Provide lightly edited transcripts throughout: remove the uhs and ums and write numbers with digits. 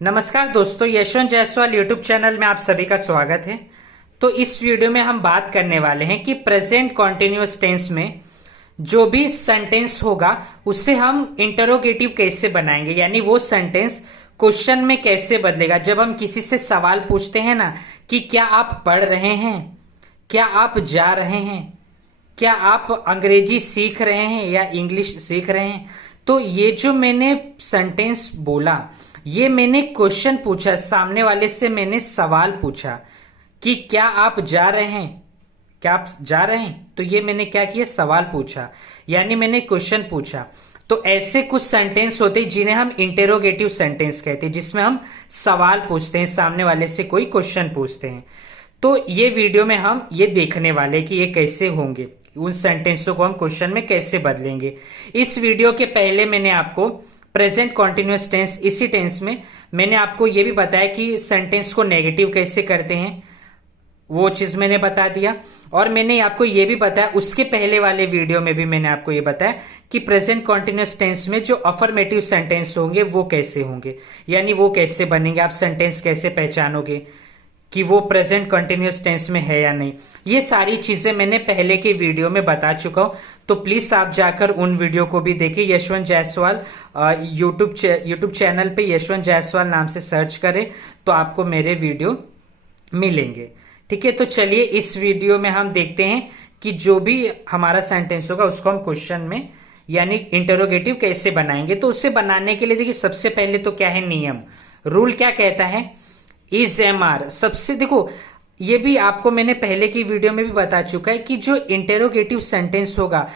नमस्कार दोस्तों, Yashwant Jaiswal YouTube channel में आप सभी का स्वागत है। तो इस वीडियो में हम बात करने वाले हैं कि प्रेजेंट कॉन्टिन्यूअस टेंस में जो भी सेंटेंस होगा उससे हम इंटरोगेटिव कैसे बनाएंगे, यानी वो सेंटेंस क्वेश्चन में कैसे बदलेगा। जब हम किसी से सवाल पूछते हैं ना कि क्या आप पढ़ रहे हैं, क्या आप जा रहे हैं, क्या आप अंग्रेजी सीख रहे हैं या इंग्लिश सीख रहे हैं, तो ये जो मैंने सेंटेंस बोला ये मैंने क्वेश्चन पूछा, सामने वाले से मैंने सवाल पूछा कि क्या आप जा रहे हैं, क्या आप जा रहे हैं, तो ये मैंने क्या किया, सवाल पूछा, यानी मैंने क्वेश्चन पूछा। तो ऐसे कुछ सेंटेंस होते हैं जिन्हें हम इंटेरोगेटिव सेंटेंस कहते हैं, जिसमें हम सवाल पूछते हैं, सामने वाले से कोई क्वेश्चन पूछते हैं। तो ये वीडियो में हम ये देखने वाले कि ये कैसे होंगे, उन सेंटेंसों को हम क्वेश्चन में कैसे बदलेंगे। इस वीडियो के पहले मैंने आपको प्रेजेंट कॉन्टिन्यूअस टेंस, इसी टेंस में मैंने आपको यह भी बताया कि सेंटेंस को नेगेटिव कैसे करते हैं, वो चीज मैंने बता दिया। और मैंने आपको यह भी बताया, उसके पहले वाले वीडियो में भी मैंने आपको यह बताया कि प्रेजेंट कॉन्टिन्यूअस टेंस में जो अफर्मेटिव सेंटेंस होंगे वो कैसे होंगे, यानी वो कैसे बनेंगे, आप सेंटेंस कैसे पहचानोगे कि वो प्रेजेंट कंटिन्यूअस टेंस में है या नहीं। ये सारी चीजें मैंने पहले के वीडियो में बता चुका हूं, तो प्लीज आप जाकर उन वीडियो को भी देखिए। यशवंत जायसवाल यूट्यूब चैनल पे यशवंत जायसवाल नाम से सर्च करें तो आपको मेरे वीडियो मिलेंगे। ठीक है, तो चलिए इस वीडियो में हम देखते हैं कि जो भी हमारा सेंटेंस होगा उसको हम क्वेश्चन में यानी इंटरोगेटिव कैसे बनाएंगे। तो उसे बनाने के लिए देखिए, सबसे पहले तो क्या है, नियम, रूल क्या कहता है, इज एम आर। सबसे देखो, ये भी आपको मैंने पहले की वीडियो में भी बता चुका है कि जो इंटेरोगेटिव सेंटेंस होगा,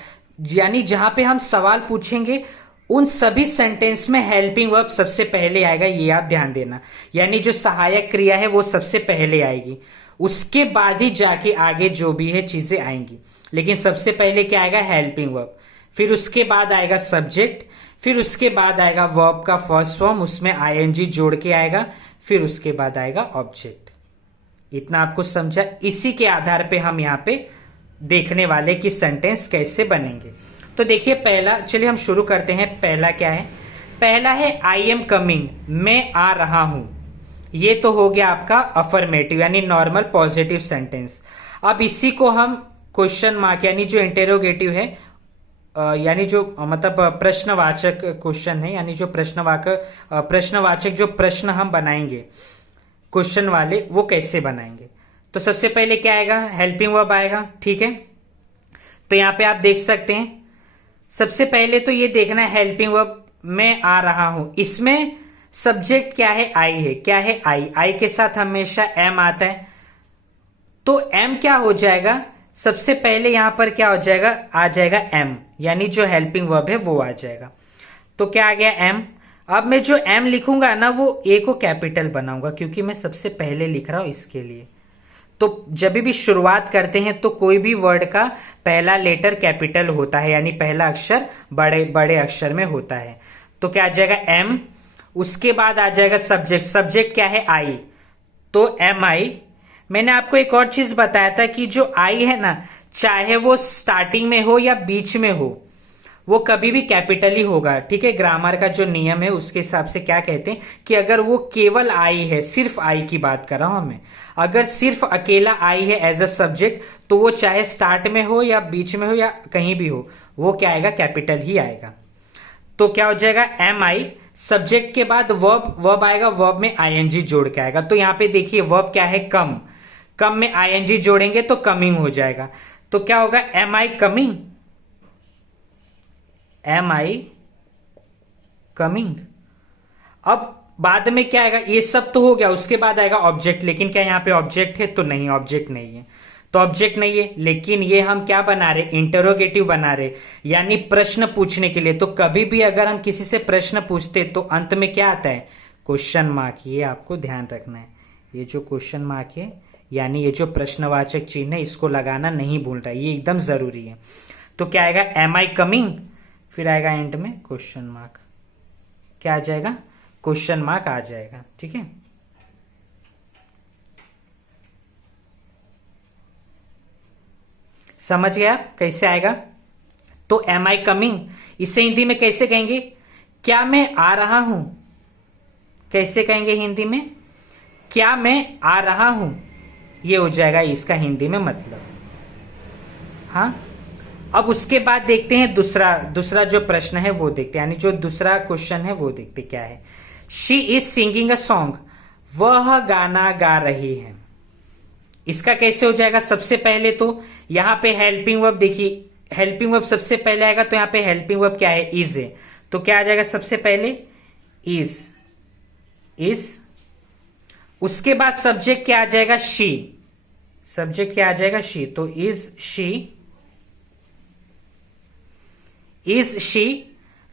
यानी जहां पे हम सवाल पूछेंगे, उन सभी सेंटेंस में हेल्पिंग वर्ब सबसे पहले आएगा, ये आप ध्यान देना। यानी जो सहायक क्रिया है वो सबसे पहले आएगी, उसके बाद ही जाके आगे जो भी है चीजें आएंगी। लेकिन सबसे पहले क्या आएगा, हेल्पिंग वर्ब, फिर उसके बाद आएगा सब्जेक्ट, फिर उसके बाद आएगा वर्ब का फर्स्ट फॉर्म, उसमें आईएनजी जोड़ के आएगा, फिर उसके बाद आएगा ऑब्जेक्ट। इतना आपको समझा। इसी के आधार पे हम यहां पे देखने वाले कि सेंटेंस कैसे बनेंगे। तो देखिए पहला, चलिए हम शुरू करते हैं। पहला क्या है, पहला है आई एम कमिंग, मैं आ रहा हूं। ये तो हो गया आपका अफर्मेटिव यानी नॉर्मल पॉजिटिव सेंटेंस। अब इसी को हम क्वेश्चन मार्क यानी जो इंटेरोगेटिव है, यानी जो मतलब प्रश्नवाचक क्वेश्चन है, यानी जो प्रश्नवाचक जो प्रश्न हम बनाएंगे क्वेश्चन वाले, वो कैसे बनाएंगे। तो सबसे पहले क्या आएगा, हेल्पिंग वर्ब आएगा। ठीक है, तो यहां पे आप देख सकते हैं, सबसे पहले तो ये देखना है हेल्पिंग वर्ब, मैं आ रहा हूं, इसमें सब्जेक्ट क्या है, आई है। क्या है, आई के साथ हमेशा एम आता है, तो एम क्या हो जाएगा, सबसे पहले यहां पर क्या हो जाएगा, आ जाएगा एम, यानी जो हेल्पिंग वर्ब है वो आ जाएगा। तो क्या आ गया, एम। अब मैं जो एम लिखूंगा ना, वो ए को कैपिटल बनाऊंगा, क्योंकि मैं सबसे पहले लिख रहा हूं इसके लिए। तो जब भी शुरुआत करते हैं तो कोई भी वर्ड का पहला लेटर कैपिटल होता है, यानी पहला अक्षर बड़े बड़े अक्षर में होता है। तो क्या आ जाएगा, एम। उसके बाद आ जाएगा सब्जेक्ट, सब्जेक्ट क्या है, आई, तो एम आई। मैंने आपको एक और चीज बताया था कि जो आई है ना, चाहे वो स्टार्टिंग में हो या बीच में हो, वो कभी भी कैपिटल ही होगा। ठीक है, ग्रामर का जो नियम है उसके हिसाब से क्या कहते हैं कि अगर वो केवल आई है, सिर्फ आई की बात कर रहा हूं मैं, अगर सिर्फ अकेला आई है एज अ सब्जेक्ट, तो वो चाहे स्टार्ट में हो या बीच में हो या कहीं भी हो, वो क्या आएगा, कैपिटल ही आएगा। तो क्या हो जाएगा, एम आई। सब्जेक्ट के बाद वर्ब, वर्ब आएगा, वर्ब में आईएनजी जोड़ के आएगा। तो यहां पे देखिए वर्ब क्या है, कम, कम में आईएनजी जोड़ेंगे तो कमिंग हो जाएगा। तो क्या होगा, am I coming, am I coming. अब बाद में क्या आएगा, ये सब तो हो गया, उसके बाद आएगा ऑब्जेक्ट। लेकिन क्या यहां पे ऑब्जेक्ट है, तो नहीं, ऑब्जेक्ट नहीं है। तो ऑब्जेक्ट नहीं है, लेकिन ये हम क्या बना रहे, इंटरोगेटिव बना रहे, यानी प्रश्न पूछने के लिए। तो कभी भी अगर हम किसी से प्रश्न पूछते तो अंत में क्या आता है, क्वेश्चन मार्क। ये आपको ध्यान रखना है, ये जो क्वेश्चन मार्क है यानी ये जो प्रश्नवाचक चिन्ह है, इसको लगाना नहीं भूल रहा है, ये एकदम जरूरी है। तो क्या आएगा, एम आई कमिंग, फिर आएगा एंड में क्वेश्चन मार्क। क्या आ जाएगा, क्वेश्चन मार्क आ जाएगा। ठीक है, समझ गया कैसे आएगा। तो एम आई कमिंग, इसे हिंदी में कैसे कहेंगे, क्या मैं आ रहा हूं, कैसे कहेंगे हिंदी में? क्या मैं आ रहा हूं, ये हो जाएगा इसका हिंदी में मतलब। हाँ, अब उसके बाद देखते हैं दूसरा जो प्रश्न है वो देखते हैं, यानी जो दूसरा क्वेश्चन है वो देखते क्या है। She is singing a song, वह गाना गा रही है। इसका कैसे हो जाएगा? सबसे पहले तो यहां पे हेल्पिंग वर्ब देखिए, हेल्पिंग वर्ब सबसे पहले आएगा, तो यहां पे हेल्पिंग वर्ब क्या है? इज है। तो क्या आ जाएगा सबसे पहले? इज। उसके बाद सब्जेक्ट क्या आ जाएगा? शी। सब्जेक्ट क्या आ जाएगा? शी। तो इज शी।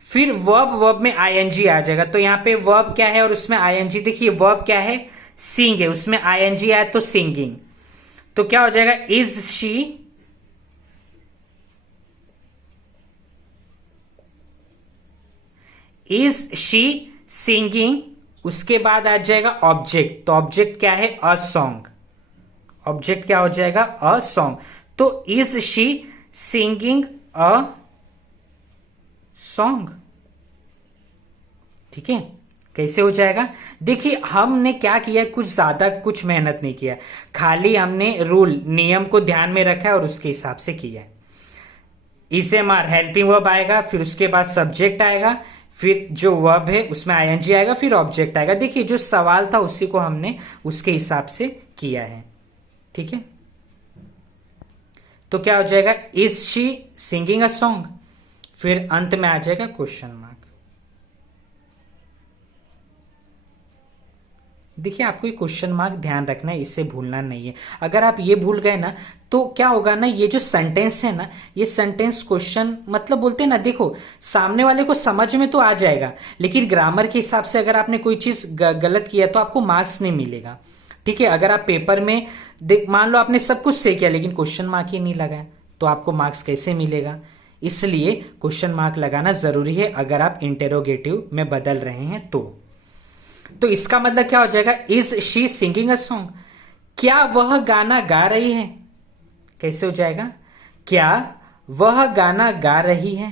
फिर वर्ब में आईएनजी आ जाएगा। तो यहां पे वर्ब क्या है और उसमें आईएनजी? देखिए वर्ब क्या है? सिंग है, उसमें आईएनजी आया तो सिंगिंग। तो क्या हो जाएगा? Is she singing. उसके बाद आ जाएगा ऑब्जेक्ट। तो ऑब्जेक्ट क्या है? A song. ऑब्जेक्ट क्या हो जाएगा? A song. तो is she singing a song. ठीक है, कैसे हो जाएगा? देखिए हमने क्या किया, कुछ ज्यादा कुछ मेहनत नहीं किया, खाली हमने रूल नियम को ध्यान में रखा है और उसके हिसाब से किया है। इसे मार हेल्पिंग वर्ब आएगा, फिर उसके बाद सब्जेक्ट आएगा, फिर जो वर्ब है उसमें आईएनजी आएगा, फिर ऑब्जेक्ट आएगा। देखिए जो सवाल था उसी को हमने उसके हिसाब से किया है। ठीक है, तो क्या हो जाएगा? Is she singing a song, फिर अंत में आ जाएगा क्वेश्चन मार्क। देखिए आपको ये क्वेश्चन मार्क ध्यान रखना है, इससे भूलना नहीं है। अगर आप ये भूल गए ना तो क्या होगा ना, ये जो सेंटेंस है ना, ये सेंटेंस क्वेश्चन मतलब बोलते हैं ना, देखो सामने वाले को समझ में तो आ जाएगा, लेकिन ग्रामर के हिसाब से अगर आपने कोई चीज गलत किया तो आपको मार्क्स नहीं मिलेगा। ठीक है, अगर आप पेपर में मान लो आपने सब कुछ सही किया लेकिन क्वेश्चन मार्क ही नहीं लगाया तो आपको मार्क्स कैसे मिलेगा? इसलिए क्वेश्चन मार्क लगाना जरूरी है अगर आप इंटेरोगेटिव में बदल रहे हैं तो इसका मतलब क्या हो जाएगा? Is she singing a song, क्या वह गाना गा रही है। कैसे हो जाएगा? क्या वह गाना गा रही है,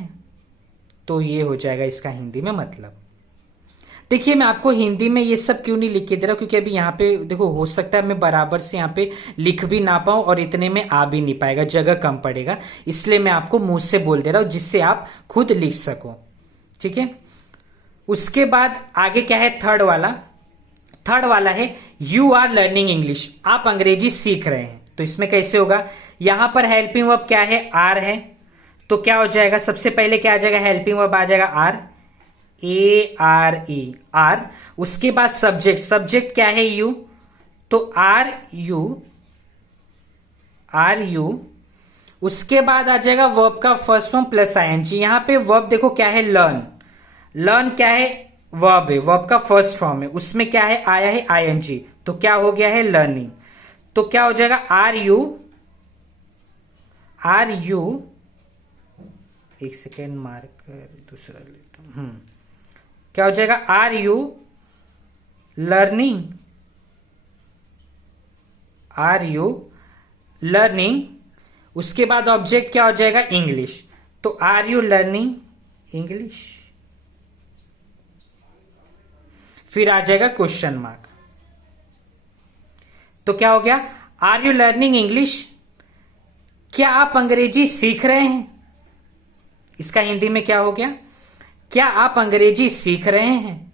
तो ये हो जाएगा इसका हिंदी में मतलब। देखिए मैं आपको हिंदी में ये सब क्यों नहीं लिख के दे रहा, क्योंकि अभी यहाँ पे देखो हो सकता है मैं बराबर से यहाँ पे लिख भी ना पाऊं और इतने में आ भी नहीं पाएगा, जगह कम पड़ेगा, इसलिए मैं आपको मुंह से बोल दे रहा हूं जिससे आप खुद लिख सको। ठीक है, उसके बाद आगे क्या है? थर्ड वाला है यू आर लर्निंग इंग्लिश, आप अंग्रेजी सीख रहे हैं। तो इसमें कैसे होगा? यहां पर हेल्पिंग वर्ब क्या है? आर है। तो क्या हो जाएगा? सबसे पहले क्या आ जाएगा? हेल्पिंग वर्ब आ जाएगा आर, ARE आर। उसके बाद सब्जेक्ट क्या है? यू। तो आर यू। उसके बाद आ जाएगा वर्ब का फर्स्ट फॉर्म प्लस आईएनजी। यहां पे वर्ब देखो क्या है? लर्न क्या है? वर्ब है, वर्ब का फर्स्ट फॉर्म है, उसमें क्या है? आया है आईएनजी, तो क्या हो गया है? लर्निंग। तो क्या हो जाएगा? आर यू एक सेकेंड मार्कर दूसरा लेता हूं। क्या हो जाएगा? Are you learning. उसके बाद ऑब्जेक्ट क्या हो जाएगा? इंग्लिश। तो आर यू लर्निंग इंग्लिश, फिर आ जाएगा क्वेश्चन मार्क। तो क्या हो गया? आर यू लर्निंग इंग्लिश, क्या आप अंग्रेजी सीख रहे हैं। इसका हिंदी में क्या हो गया? क्या आप अंग्रेजी सीख रहे हैं,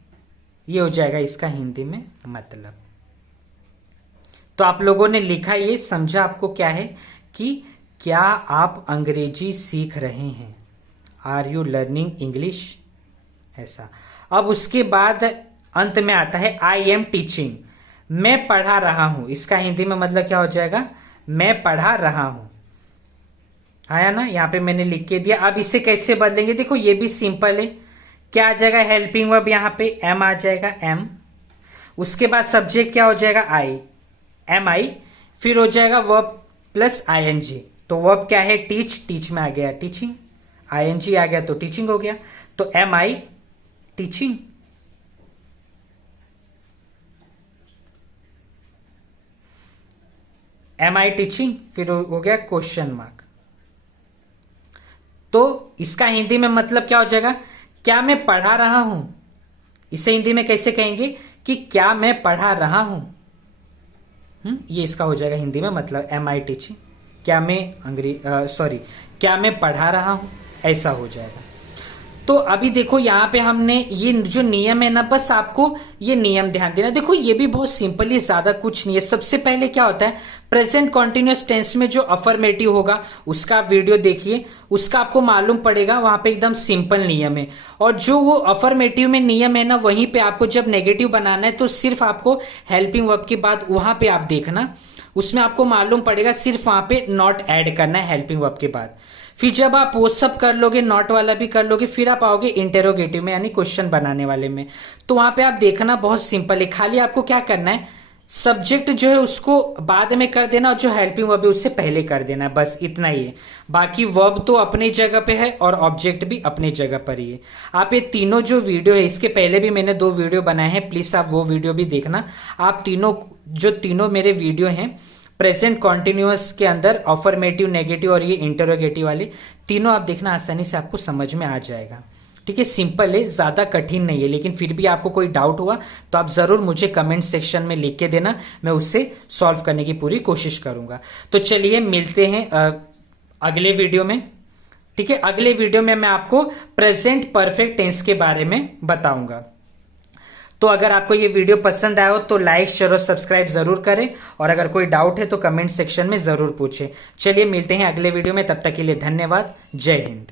ये हो जाएगा इसका हिंदी में मतलब। तो आप लोगों ने लिखा, ये समझा आपको क्या है कि क्या आप अंग्रेजी सीख रहे हैं, आर यू लर्निंग इंग्लिश, ऐसा। अब उसके बाद अंत में आता है आई एम टीचिंग, मैं पढ़ा रहा हूं। इसका हिंदी में मतलब क्या हो जाएगा? मैं पढ़ा रहा हूं। आया ना, यहां पे मैंने लिख के दिया। अब इसे कैसे बदलेंगे? देखो ये भी सिंपल है। क्या आ जाएगा? हेल्पिंग वर्ब यहां पे एम आ जाएगा, एम। उसके बाद सब्जेक्ट क्या हो जाएगा? आई, एम आई। फिर हो जाएगा वर्ब प्लस आईएनजी। तो वर्ब क्या है? टीच में आ गया टीचिंग, आईएनजी आ गया तो टीचिंग हो गया। तो am I teaching. Am I teaching, फिर हो गया क्वेश्चन मार्क। तो इसका हिंदी में मतलब क्या हो जाएगा? क्या मैं पढ़ा रहा हूं। इसे हिंदी में कैसे कहेंगे? कि क्या मैं पढ़ा रहा हूं, ये इसका हो जाएगा हिंदी में मतलब MIT, क्या मैं क्या मैं पढ़ा रहा हूं, ऐसा हो जाएगा। तो अभी देखो यहाँ पे हमने ये जो नियम है ना, बस आपको ये नियम ध्यान देना। देखो ये भी बहुत सिंपल है, ज्यादा कुछ नहीं है। सबसे पहले क्या होता है, प्रेजेंट कॉन्टिन्यूअस टेंस में जो अफर्मेटिव होगा उसका आप वीडियो देखिए, उसका आपको मालूम पड़ेगा, वहां पे एकदम सिंपल नियम है। और जो वो अफर्मेटिव में नियम है ना, वहीं पे आपको जब नेगेटिव बनाना है तो सिर्फ आपको हेल्पिंग वर्ब के बाद वहां पे आप देखना, उसमें आपको मालूम पड़ेगा, सिर्फ वहां पे नॉट ऐड करना है हेल्पिंग वर्ब के बाद। फिर जब आप वो सब कर लोगे, नॉट वाला भी कर लोगे, फिर आप आओगे इंटेरोगेटिव में यानी क्वेश्चन बनाने वाले में। तो वहां पे आप देखना बहुत सिंपल है, खाली आपको क्या करना है, सब्जेक्ट जो है उसको बाद में कर देना और जो हेल्पिंग वर्ब है उससे पहले कर देना है, बस इतना ही है। बाकी वर्ब तो अपनी जगह पे है और ऑब्जेक्ट भी अपनी जगह पर ही है। आप ये तीनों जो वीडियो है, इसके पहले भी मैंने 2 वीडियो बनाए हैं, प्लीज आप वो वीडियो भी देखना। आप तीनों मेरे वीडियो हैं प्रेजेंट कॉन्टिन्यूअस के अंदर, अफर्मेटिव, नेगेटिव और ये इंटरोगेटिव वाले तीनों आप देखना, आसानी से आपको समझ में आ जाएगा। ठीक है, सिंपल है, ज्यादा कठिन नहीं है। लेकिन फिर भी आपको कोई डाउट हुआ तो आप जरूर मुझे कमेंट सेक्शन में लिख के देना, मैं उससे सॉल्व करने की पूरी कोशिश करूंगा। तो चलिए मिलते हैं अगले वीडियो में। ठीक है, अगले वीडियो में मैं आपको प्रेजेंट परफेक्ट टेंस के बारे में बताऊंगा। तो अगर आपको ये वीडियो पसंद आया हो तो लाइक, शेयर और सब्सक्राइब जरूर करें, और अगर कोई डाउट है तो कमेंट सेक्शन में जरूर पूछें। चलिए मिलते हैं अगले वीडियो में, तब तक के लिए धन्यवाद। जय हिंद।